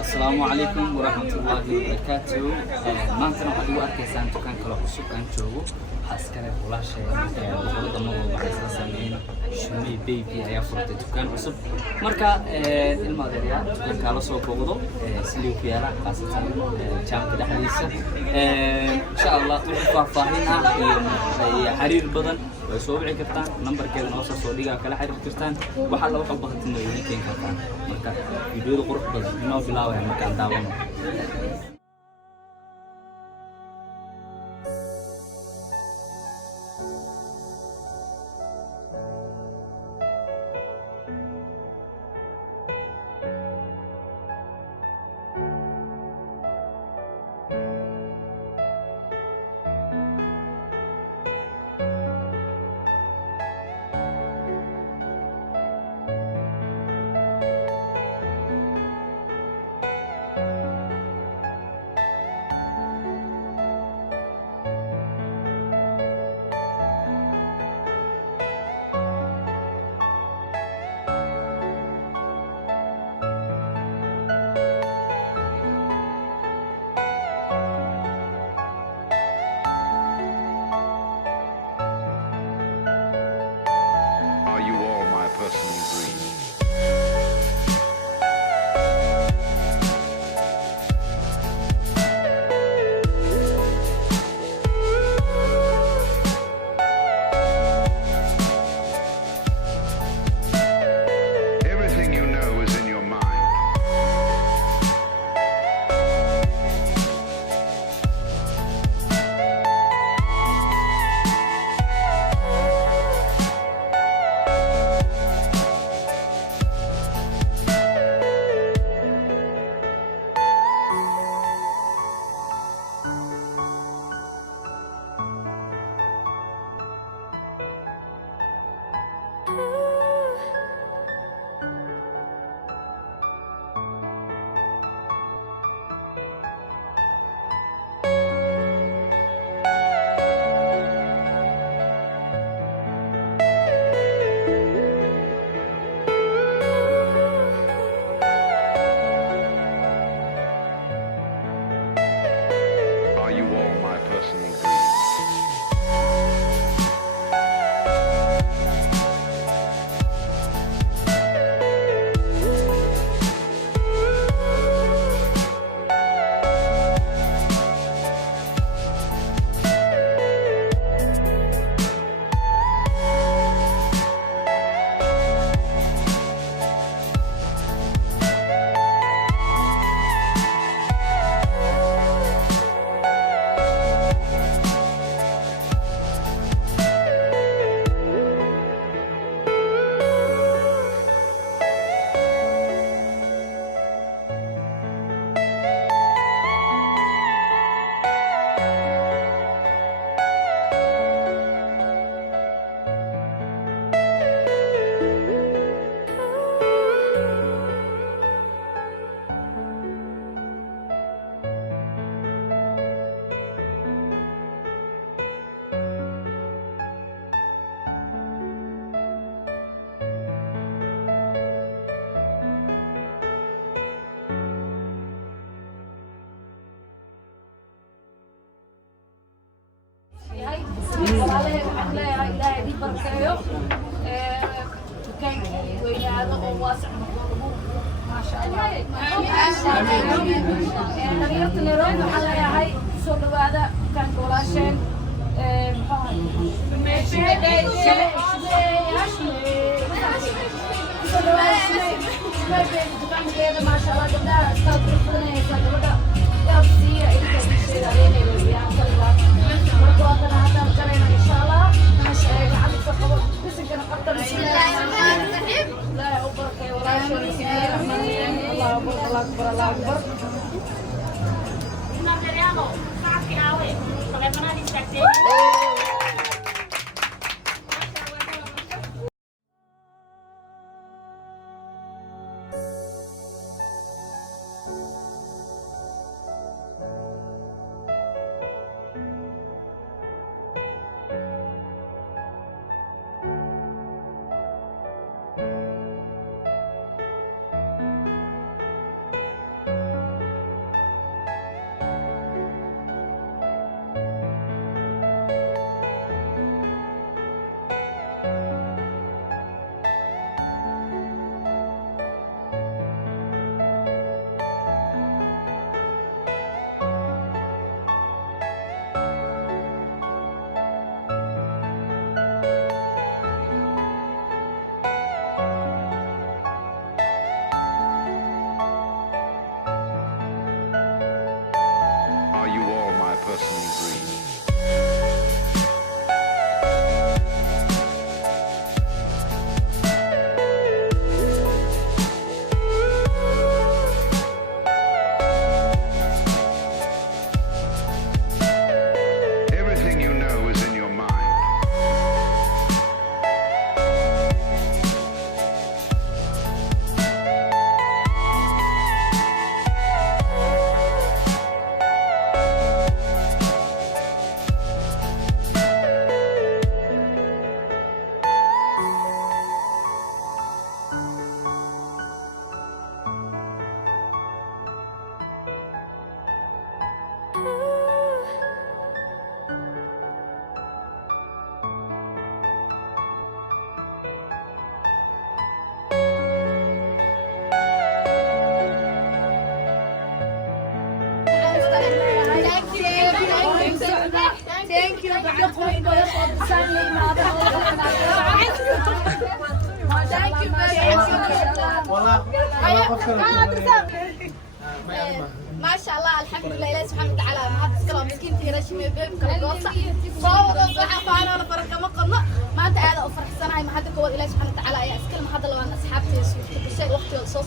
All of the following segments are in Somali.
السلام عليكم ورحمة الله وبركاته. ما أنت نقول أركيسان تكان كلا عصب أن شوفه حسكنا ولا شيء ولا ضمن وبعث سامين شمي بيبي أي فرد تكان عصب مركا المادريات تكان كلا صوب وضو سليو فيها قصة جام كده حديثة إن شاء الله تروح فاهمنا حرير بدن ويسوي كرتان نمبر كذا نوصل صديقة كلا حرير كرتان وحلا وقت بخت إنه يمكن كرتان مركا يدور قرب بدن إنه بلاوي مكان داونه. Are you all my personal dreams? Everything you know is in your mind. Are you all my personal dreams? personal dream. Everything you know is in your mind. Thank you. ما شاء الله الحمد لله إله سبحانه وتعالى ما حد سكلا مسكين تيرش مي بيب كلا قصة صوت صحة فانا أنا فرق ما قلنا ما أنت هذا أفرح سنة ما حد كود إله سبحانه وتعالى يا سكلا ما حد لو أنا أصحابتي شيء وقت الصوص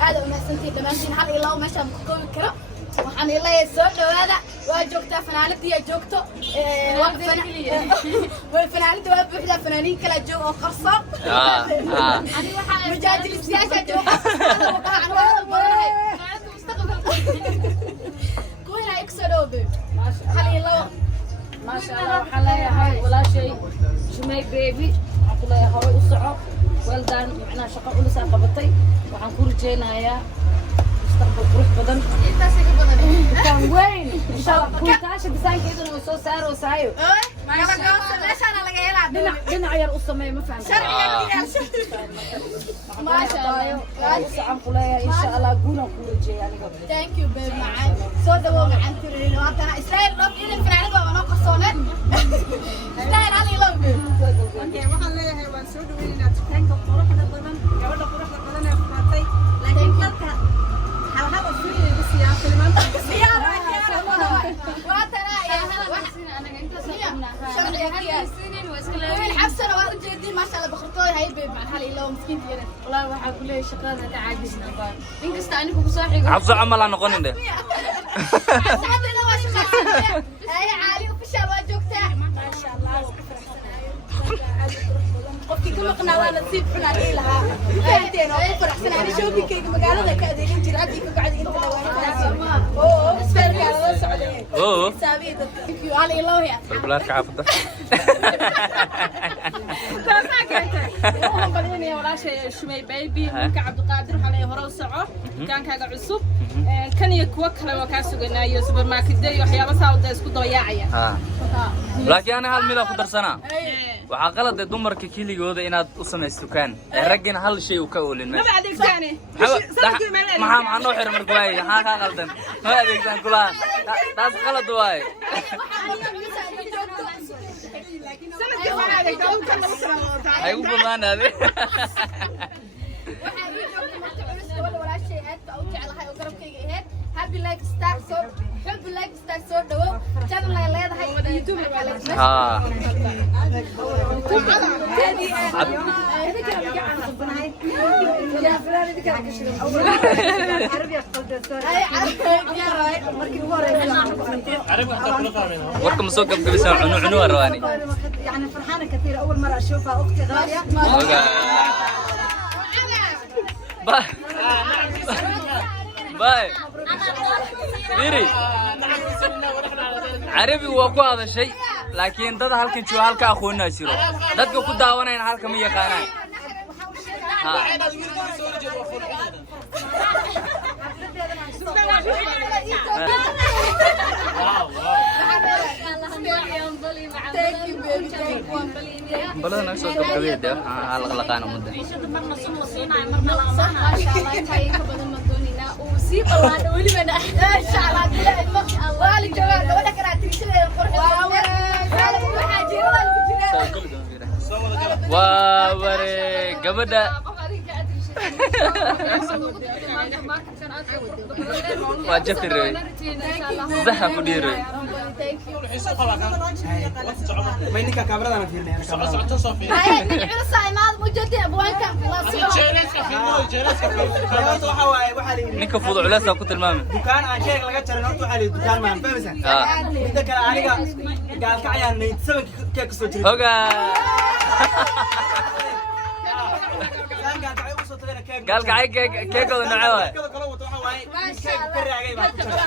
هذا وما سنتي دمانتين هل إله ما شاء مكوي كرا waxaan ilaahay soo dhawaada waa joogtaa fanaanadii ay joogto way fanaanada waa buuxda fanaaniin kala joog oo qarsoon majaajilistayaasha jooga waxaan wada barahay kuwina ay kusoo dhawday hal iyo labo ما شاء الله وحلايا هاي ولا شيء شمي بيبي حكلايا هاي وصعو والدان معنا شقة ولسا قبطي وحنكور جينا يا مستقبل قروح بدن كان وين ان شاء الله كنتاش بسان كيدو نوصو سار وسايو دينا عيال قصة ما فهمت ما شاء الله وصعم قلايا ان شاء الله قونا كور جي يعني thank you baby معاي soo dhawow macaan tireen waatana Israel dhab inay fanaanada waa noo qarsooneen Israel hal iyo labo waxaan leeyahay waan soo dhaweynaa dukaanka quruxda badan gabadha quruxda badan ee furatay laakiin dadka hal fiirin siyaa filmaanta siyaara waatana الحبسة لو أرجع دي ما شاء الله بخرطوي هاي بيب مع حالي لو مسكين تيرن والله waxaa ku leeyahay shaqada ka caajisna baa inkasta anigu ku soo xigo xabso camal aan noqonin de ساعات لو أشوفها هاي عالي وفشل واجوكتها ما شاء الله qofkii kuma qanaada nasiib xun aan ilaha ayteen oo ku faraxsan aan shoppingkayga magaalada ka adeegin jiray hadii ka bacdi inta la oo isbeerka la socday oo saabida hal iyo labo ya barbaarka xaafada waxaan badinayaa walaashay shumay baby marka Cabdiqaadir waxa la hore u soco dukaankaaga cusub kan iyo kuwa kale waa ka suganaayo supermarket iyo waxyaabo saawda isku dayaacaya laakiin ana hal mid ku darsana waxa qalad ah dumarka kiligooda inaad u samaysto dukaan ragina hal shay uu ka oolin ma adeegsaane maxaa noo xiran markuu ay ha qaldan ma adeegsan kula taas qalad waay ay u banaanaade happy life star so happy life star so dhawo channel ay leedahay YouTube warka masoo gabgabisan cuno rawaani يعني فرحانه كثير اول مره اشوفها اختي غاليه باي باي ديري عربي waa ku hadashay laakiin dad halkan jooga halka aqoonaa jiro dadka ku daawanayna halka ma yaqaanaan بلدنا نفس القبيلة ده على غلقانة مدة. ما شاء الله تاي كبدن مدونينا وسيب الله ولي من إن شاء الله الله اللي جوال ولا كنا تريشة القرآن ووري قبدا وجفري زحف ديري thank you ما إنك كاميرا أنا فيني أنا كاميرا هاي نعمل سايمات موجودة أبوانك horta waxa waaye waxa la yiri ninka fudud culays ku tilmaamay dukaan aan sheeg laga jarin horta waxa la yiri dukaan ma fahmaysan midda kale aniga gaalka ayaan 97 keek soo jiray hoga gaalka ay keekooda nacay waay kala wato waxa waaye keek ka raagay baa ku jira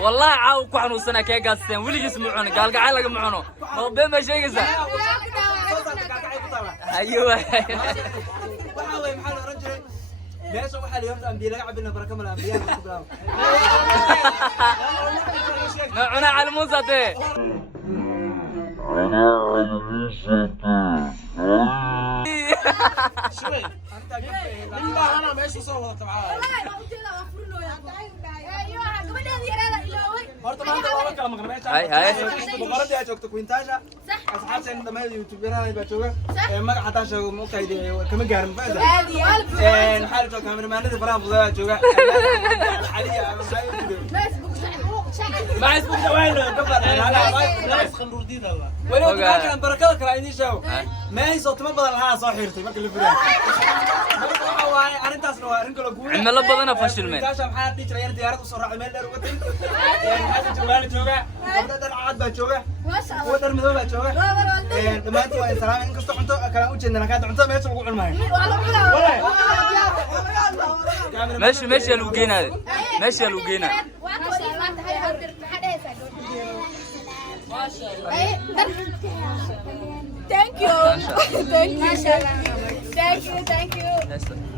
والله عاو كحنو سنة كيكاستين وليجس معونه قال قاعد لك معونه ما بين ما شيء قصة أيوة waxa way maxaa la oran jiray meesha waxa la yiraahdaa ambiye laga cabina baraka mal ambiye ku bilaabo معونه على موسى شوي انت انا ماشي صوره تبعها horta maanta waa kala maqan meesha هاي boqoradii aad joogto quintasha asxaabteen dhammaan youtube-yaraha baa jooga magaca taan sheego ma ogtahay kama gaarin faada maxaa la joogaa kaameramanada faraha fudaa jooga aliya ما يسبق دوائل كبر لا يسخن رديد الله ولو كان بركه كلا اني شاو ما هي صوت ما بدل لها soo xirtay marka la furay marka waxa waaye arintaasna waa arin kala guud cimilo badana fashilmeen kaasha maxaa dhigi jiray diyaarad u soo raacay meel dheer uga tagay hada joogaan jooga dad caad baa jooga ما شاء الله wadar madow baa jooga dhamaantii waa salaam in kasto cunto kala u jeedna ka cunto meesha lagu cunmaayo ماشي لو جينا ماشي لو جينا Thank you. Thank you. Thank you.